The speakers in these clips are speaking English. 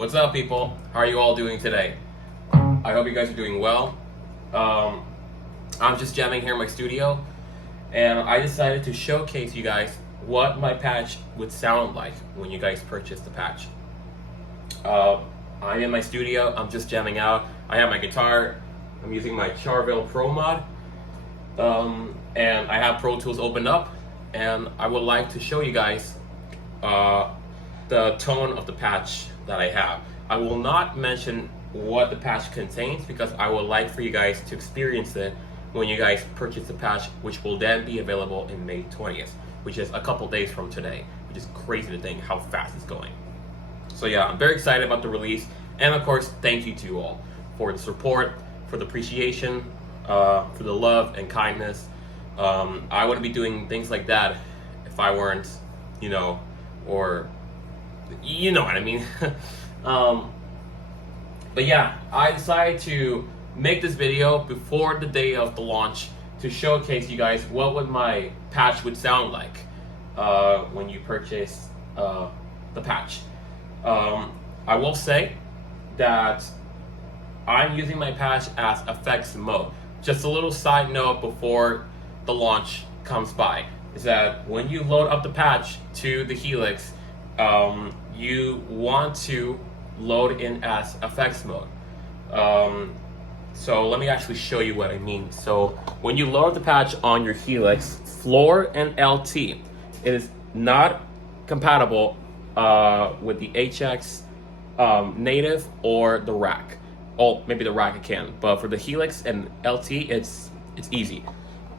What's up, people? How are you all doing today? I hope you guys are doing well. I'm just jamming here in my studio, and I decided to showcase you guys what my patch would sound like when you guys purchase the patch. I'm in my studio, I'm just jamming out. I have my guitar, I'm using my Charvel Pro mod, and I have Pro Tools opened up, and I would like to show you guys the tone of the patch that I have. I will not mention what the patch contains because I would like for you guys to experience it when you guys purchase the patch, which will then be available in May 20th, which is a couple days from today, which is crazy to think how fast it's going. So yeah, I'm very excited about the release, and of course, thank you to you all for the support, for the appreciation, for the love and kindness. I wouldn't be doing things like that if I weren't, or you know what I mean. But yeah, I decided to make this video before the day of the launch to showcase you guys what would my patch would sound like when you purchase the patch. I will say that I'm using my patch as effects mode. Just a little side note before the launch comes by is that when you load up the patch to the Helix, you want to load in as effects mode. So let me actually show you what I mean. So when you load the patch on your Helix, floor and LT, it is not compatible with the HX native or the rack. Oh, maybe the rack it can, but for the Helix and LT, it's easy.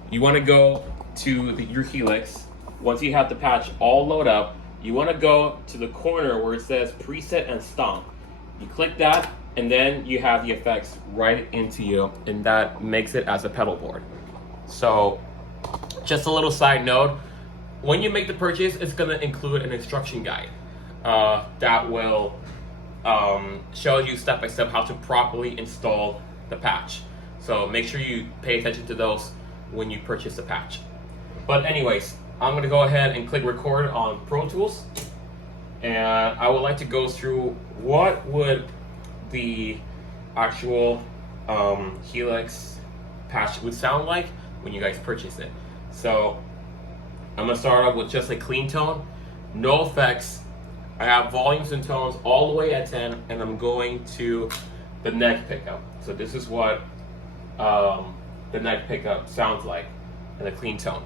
You want to go to your Helix. Once you have the patch all load up, you want to go to the corner where it says preset and stomp. You click that, and then you have the effects right into you, and that makes it as a pedal board. So just a little side note, when you make the purchase, it's going to include an instruction guide that will show you step by step how to properly install the patch. So make sure you pay attention to those when you purchase the patch. But anyways, I'm going to go ahead and click record on Pro Tools, and I would like to go through what would the actual Helix patch would sound like when you guys purchase it. So I'm going to start off with just a clean tone, no effects. I have volumes and tones all the way at 10, and I'm going to the neck pickup. So this is what the neck pickup sounds like in a clean tone.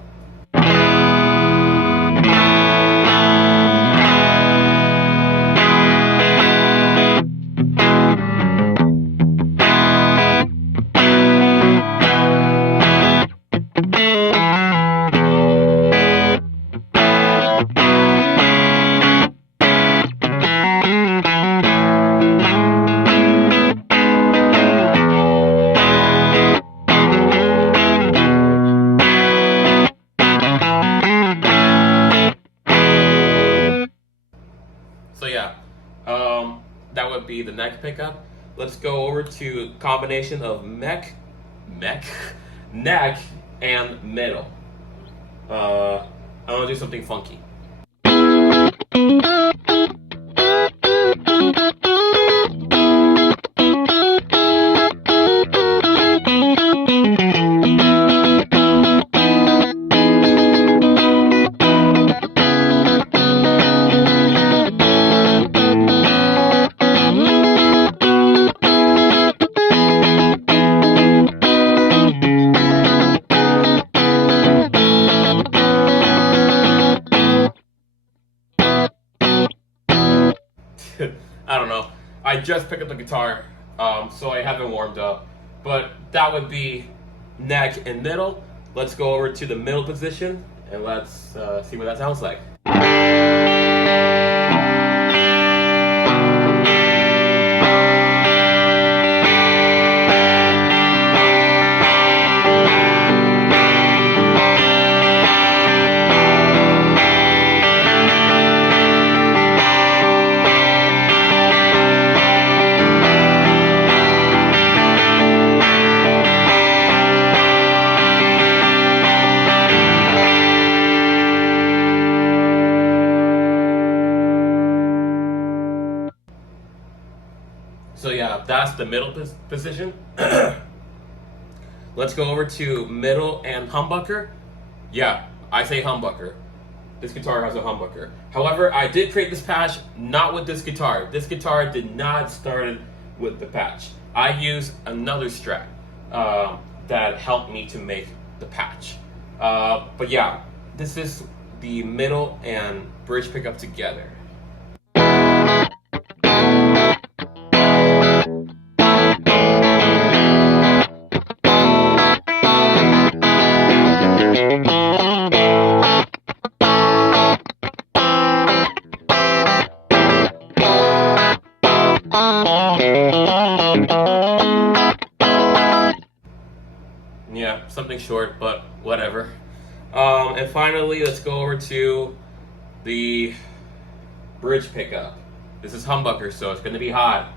So yeah, that would be the neck pickup. Let's go over to combination of neck, and middle. I want to do something funky. I don't know. I just picked up the guitar, so I haven't warmed up. But that would be neck and middle. Let's go over to the middle position, and let's see what that sounds like. So yeah, that's the middle position. Let's go over to middle and humbucker. Yeah, I say humbucker. This guitar has a humbucker. However, I did create this patch not with this guitar. This guitar did not start with the patch. I used another Strat that helped me to make the patch. But yeah, this is the middle and bridge pickup together. Yeah, something short, but whatever. And finally, let's go over to the bridge pickup. This is humbucker, so it's going to be hot.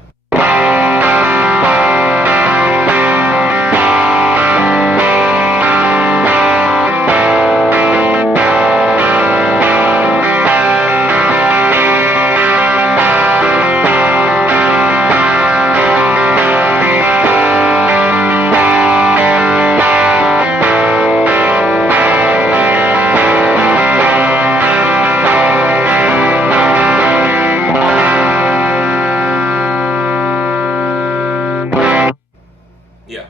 Yeah,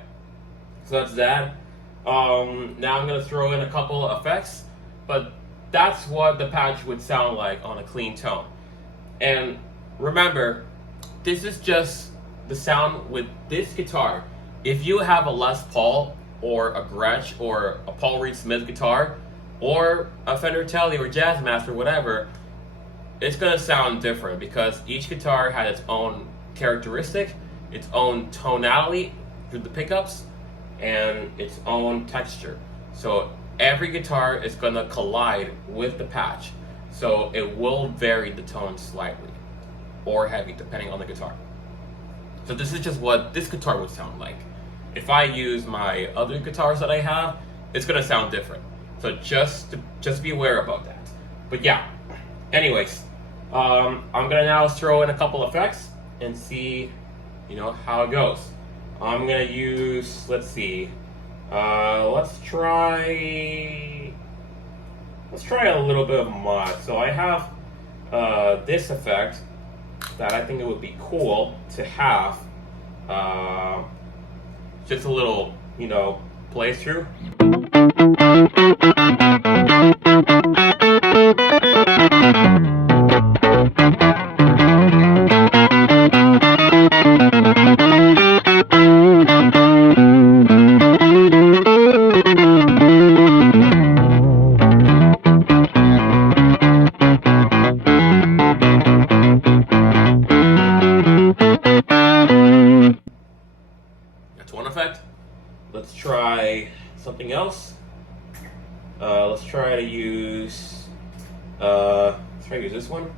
so that's that. Now I'm gonna throw in a couple of effects, but that's what the patch would sound like on a clean tone. And remember, this is just the sound with this guitar. If you have a Les Paul or a Gretsch or a Paul Reed Smith guitar or a Fender Tele or Jazzmaster, whatever, it's gonna sound different because each guitar had its own characteristic, its own tonality through the pickups, and its own texture. So every guitar is gonna collide with the patch. So it will vary the tone slightly, or heavy, depending on the guitar. So this is just what this guitar would sound like. If I use my other guitars that I have, it's gonna sound different. So just be aware about that. But yeah, anyways, I'm gonna now throw in a couple effects and see, how it goes. I'm gonna use, let's see, let's try a little bit of mod. So I have this effect that I think it would be cool to have, just a little, playthrough. Let's try something else. Let's try to use this one.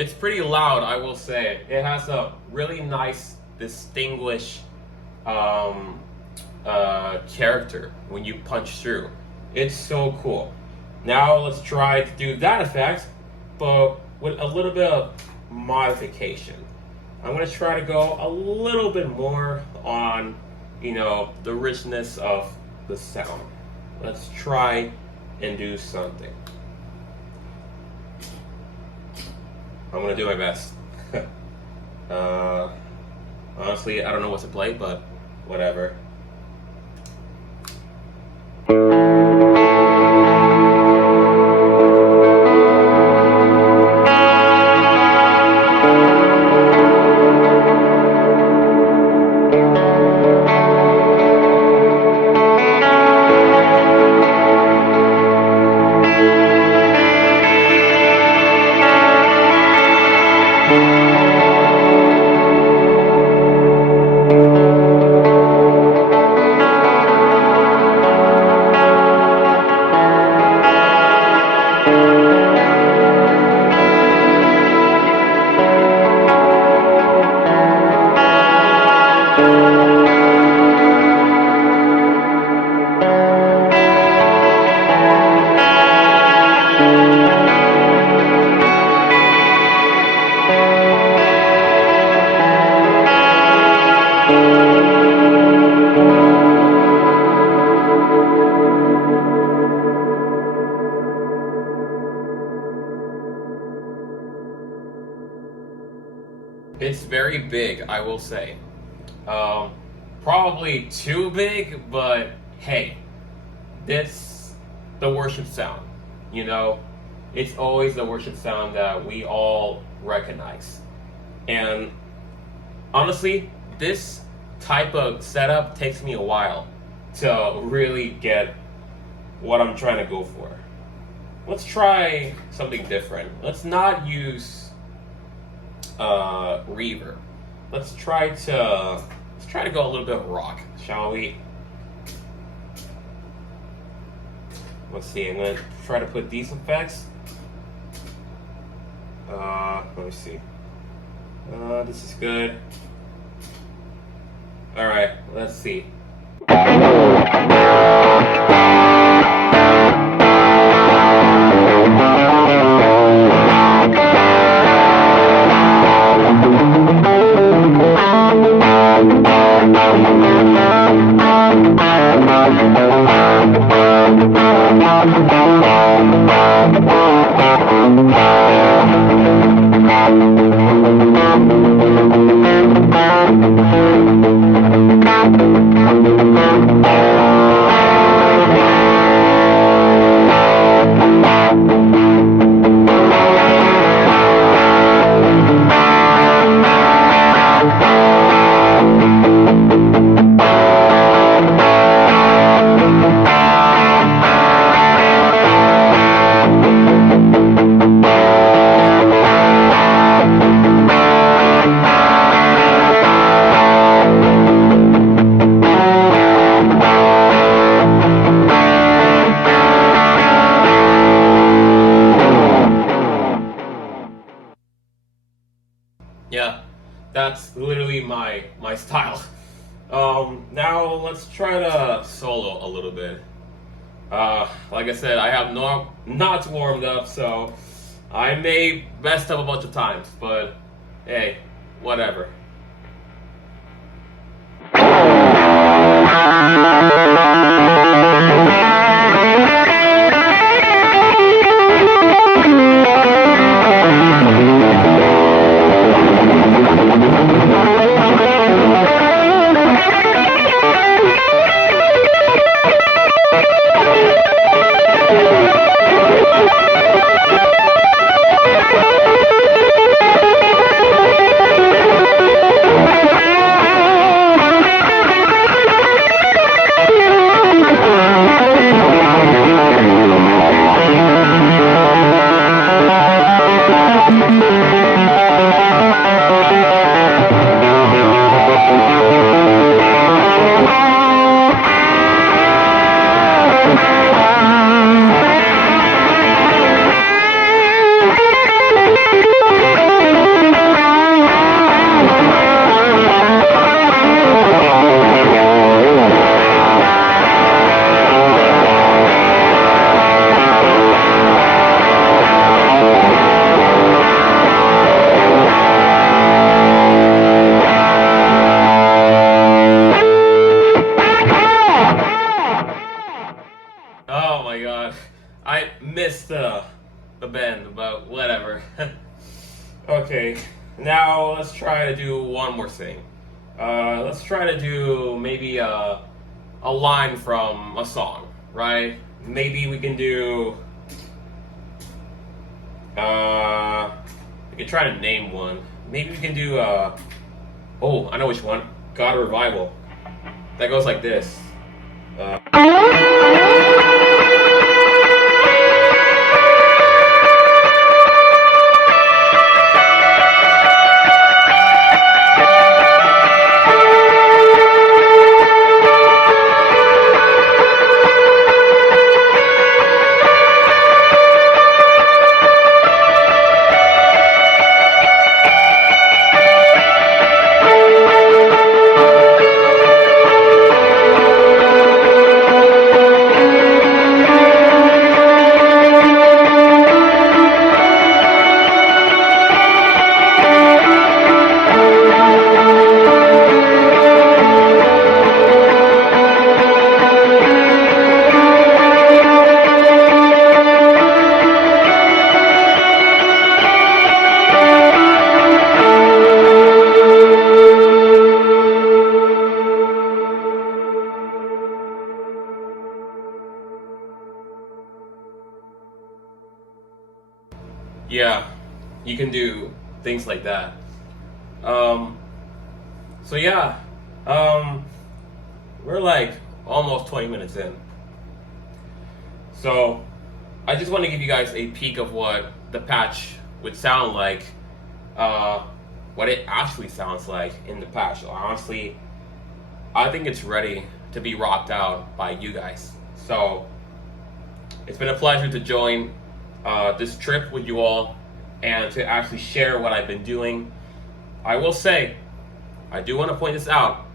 It's pretty loud, I will say. It has a really nice, distinguished character when you punch through. It's so cool. Now let's try to do that effect, but with a little bit of modification. I'm gonna try to go a little bit more on, the richness of the sound. Let's try and do something. I'm gonna do my best. Honestly, I don't know what to play, but whatever. it's very big, I will say. Um, Probably too big, but hey, that's the worship sound. You know, it's always the worship sound that we all recognize. And honestly, this type of setup takes me a while to really get what I'm trying to go for. Let's try something different. Let's not use reverb. Let's try to go a little bit rock, shall we? Let's see. I'm gonna try to put these effects. Let me see. This is good. All right. Let's see. Yeah, that's literally my style. Now let's try to solo a little bit. Like I said, I have not warmed up, so I may messed up a bunch of times, but hey, whatever. Oh my god. I missed the bend, but whatever. Okay, now let's try to do one more thing. Let's try to do maybe a line from a song, right? Maybe we can do. We can try to name one. Maybe we can do. Oh, I know which one. God Revival. That goes like this. yeah, you can do things like that. So yeah, we're like almost 20 minutes in. So I just want to give you guys a peek of what the patch would sound like, what it actually sounds like in the patch. Honestly, I think it's ready to be rocked out by you guys. So it's been a pleasure to join this trip with you all and to actually share what I've been doing. I will say, I do want to point this out,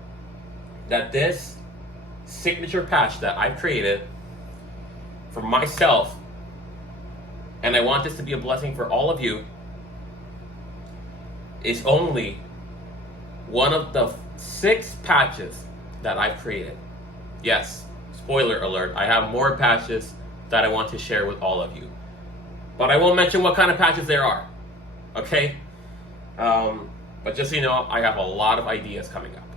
that this signature patch that I've created for myself, and I want this to be a blessing for all of you, is only one of the 6 patches that I've created. Yes, spoiler alert, I have more patches that I want to share with all of you. But I won't mention what kind of patches there are, okay? But just so you know, I have a lot of ideas coming up,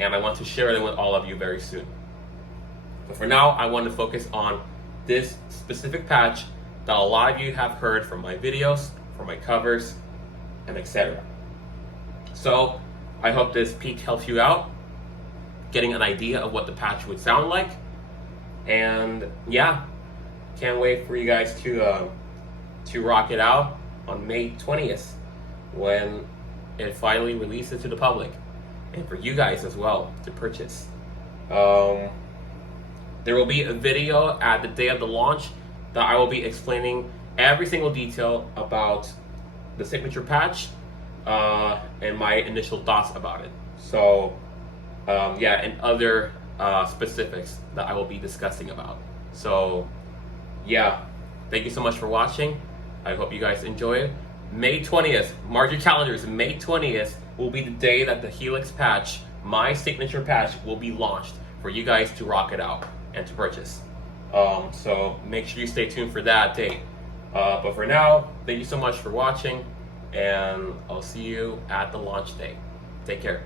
and I want to share them with all of you very soon. But for now, I want to focus on this specific patch that a lot of you have heard from my videos, from my covers, and etc. So I hope this peek helps you out, getting an idea of what the patch would sound like. And yeah, can't wait for you guys to rock it out on May 20th when it finally releases to the public, and for you guys as well to purchase. There will be a video at the day of the launch that I will be explaining every single detail about the signature patch and my initial thoughts about it. So yeah, and other specifics that I will be discussing about. So yeah, thank you so much for watching. I hope you guys enjoy it. May 20th, mark your calendars, May 20th will be the day that the Helix patch, my signature patch, will be launched for you guys to rock it out and to purchase. So make sure you stay tuned for that date. But for now, thank you so much for watching, and I'll see you at the launch day. Take care.